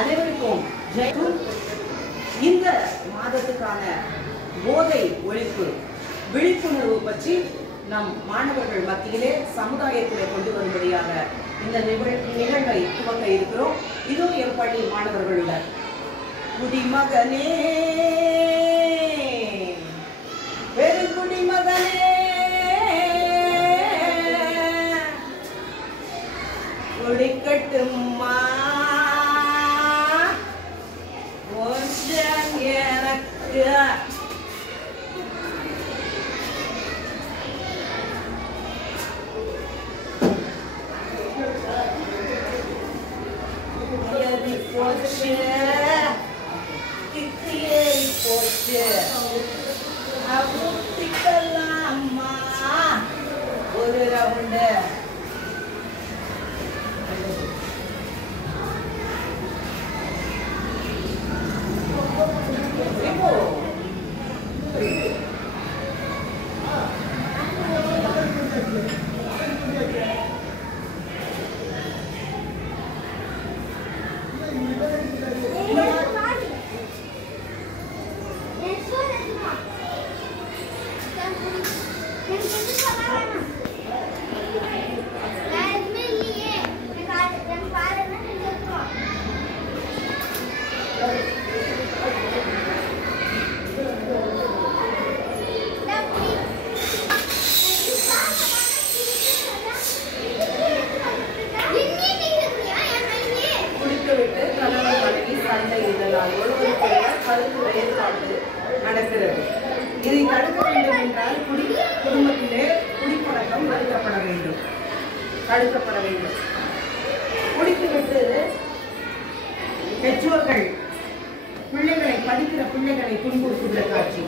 அனைவருக்கும் இந்த மாதத்துக்கான போதை ஒழிப்பு விழிப்புணர்வு பற்றி நம் மாணவர்கள் மத்தியிலே சமுதாயத்தில் கொண்டு வரும்படியாக இந்த நிகழ்வை துவக்க இருக்கிறோம். இதோ என் பள்ளி மாணவர்களுடன் குடிமகனே பெருங்குடிமகனே குடிக்கட்டும்மா கொஞ்சம் எனக்கு போச்சு கித்தியேறி போச்சு அம்மா ஒரு ரவுண்டு நடக்கிறது. இதை தடுக்க வேண்டும் என்றால் குடும்பத்திலே குடிப்பழக்கம் தடுக்கப்பட வேண்டும். குடித்துவிட்டு பெற்றோர்கள் படிக்கிற பிள்ளைகளை துன்புறுத்துகிற காட்சி,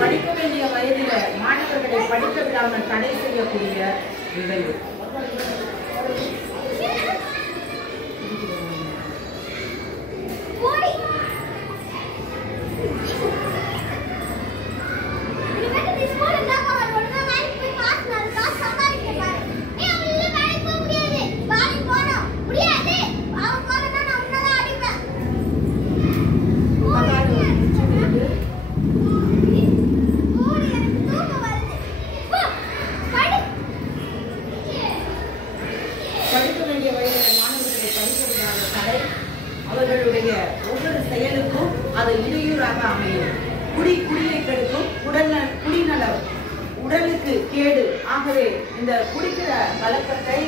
படிக்க வேண்டிய வயதில மாணவர்களை படிக்க விடாமல் தடை செய்யக்கூடிய நிகழ்வு. அவர்களுடைய ஒவ்வொரு செயலுக்கும் அது இடையூறாக அமையும். குடியை கெடுக்கும், குடிநலம் உடலுக்கு கேடு. ஆகவே இந்த குடிக்கிற பழக்கத்தை,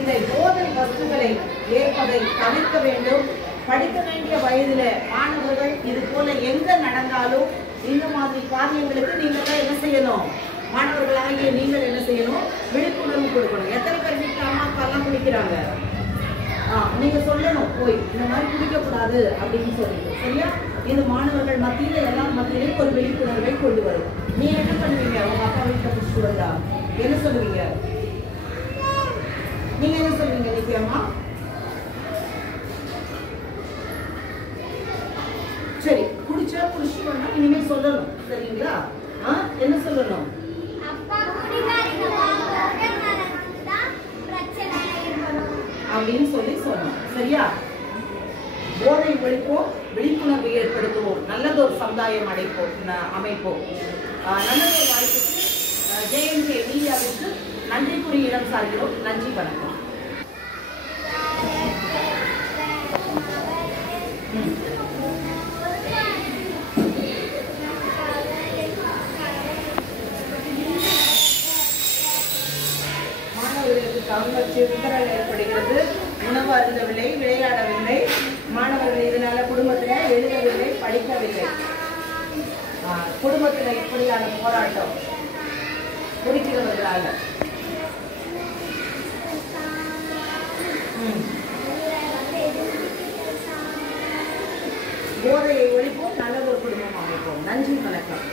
இந்த போதை வஸ்துகளை ஏற்பதை தவிர்க்க வேண்டும். படிக்க வேண்டிய வயதுல மாணவர்கள் இது போல எங்க நடந்தாலும் இந்த மாதிரி காரியங்களுக்கு நீங்க தான் என்ன செய்யணும்? மாணவர்களாகிய நீங்கள் என்ன செய்யணும்? விழிப்புணர்வு கொடுக்கணும். எத்தனை பேர் வீட்டு அம்மா அப்பா எல்லாம் குடிக்கிறாங்க? நீங்க சொல்லணும், போய் இந்த மாதிரி குடிக்க கூடாது அப்படின்னு சொல்லிட்டு. சரியா? இது மாணவர்கள் மத்தியில எல்லாரும் மத்தியிலையும் ஒரு விழிப்புணர்வை கொண்டு வரும். நீ என்ன பண்ணுவீங்க? உங்க அப்பா வீட்டுல குடிச்சிட்டு வந்தா என்ன சொல்லுவீங்க? நீங்க என்ன சொல்லுவீங்க நித்யாமா? சரி, குடிச்சிட்டு வந்தா இனிமேல் சொல்லணும். சரிங்களா? என்ன சொல்லணும்? அப்படின்னு சொல்லி சொன்னோம். சரியா? போதை ஒழிப்போம், விழிப்புணர்வு ஏற்படுத்துவோம், நல்லதொரு சமுதாயம் அமைப்போம். நல்லதொரு வாய்ப்புக்கு ஜேஎன்கே மீடியாவிற்கு நன்றி கூறி இடம் சார்கிறோம். நன்றி, வணக்கம். சிந்தனை ஏற்படுகிறது. உணவு அருந்தவில்லை, விளையாடவில்லை. மாணவர்கள் இதனால குடும்பத்தில எழுதவில்லை, படிக்கவில்லை. குடும்பத்தில இப்படியான போராட்டம் குடிக்கிறவர்களால. போதையை ஒழிப்போம், நல்லதொரு குடும்பம் அமைப்போம். நன்றி, வணக்கம்.